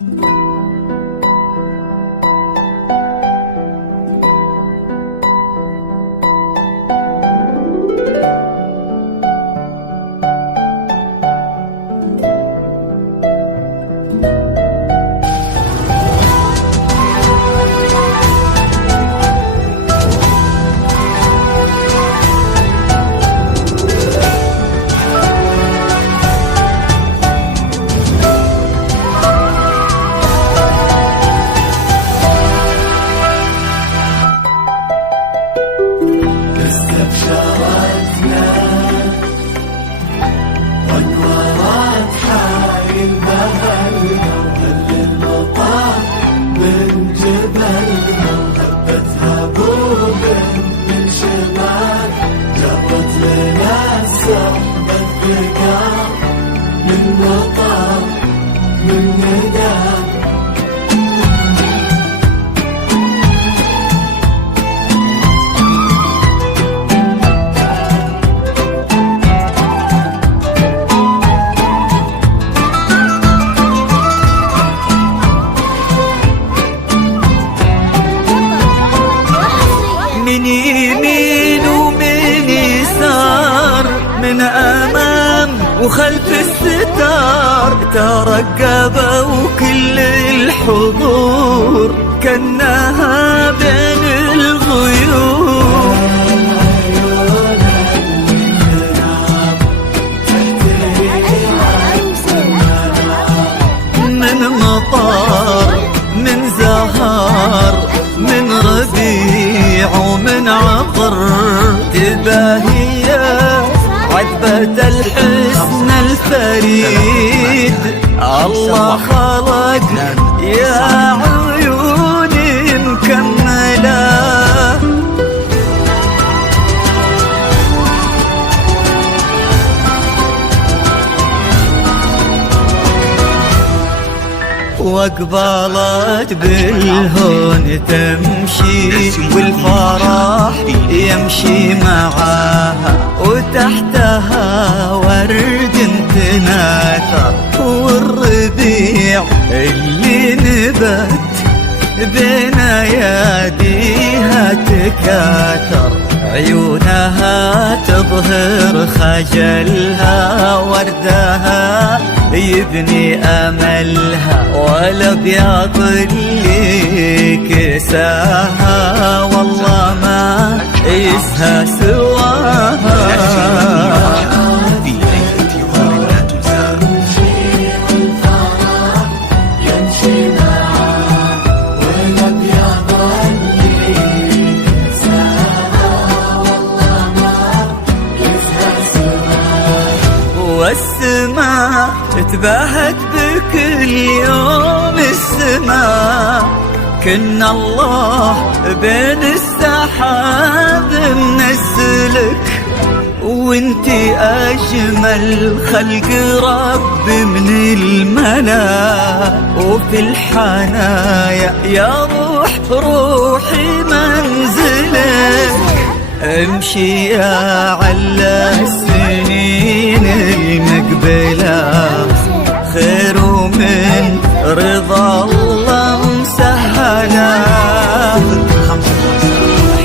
من يمين ومن يسار، من أمام وخلف الستار، ترقبوا كل الحضور كأنها بين الغيوم. من مطار، من زهر، من ربيع ومن عطر، تباهية عذبة الحسن الفريد. الله خلق يا عيوني مكملة، واقبلت بالهون تمشي، والفرح يمشي معاها، وتحتها ورد تناثر، والربيع اللي نبت بين اياديها تكاثر. عيونها تظهر خجلها، وردها يبني أملها، والأبيض اللي كساها والله ما يسهى سواها. والسماء تباهت بكل يوم، السماء كنا الله بين السحاب منزلك، وانتي أجمل خلق رب من الملا. وفي الحنايا يا روحي منزلك، امشي يا على السنين المقبلة، خير ومن رضا الله مسهلة.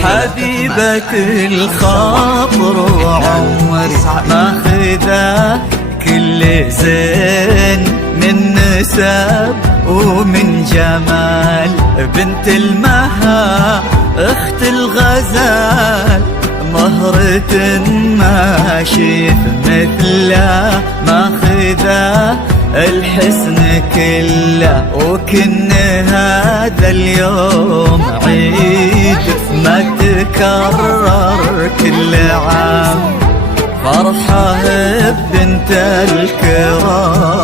حبيبة الخاطر وعمري ماخذة كل زين، من نسب ومن جمال، بنت المها اخت الغزال، مهرة ما شيف مثله، ماخذة الحسن كله. وكن هذا اليوم عيد ما تكرر كل عام، فرحة بنت الكرام.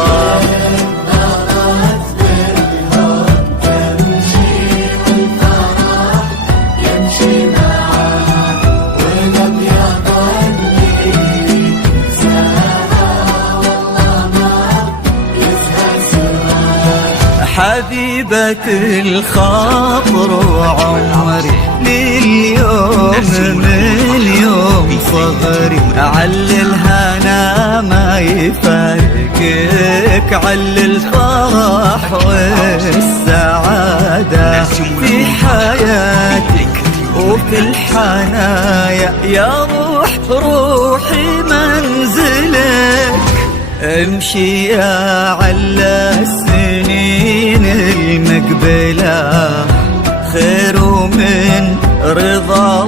حبيبة الخاطر وعمري لليوم من يوم صغري، عل الهنا ما يفارقك، عل الفرح والسعادة في حياتك وفي الحنايا، يا روحي منزلك، امشي يا عل السنين المقبلة، خير من رضا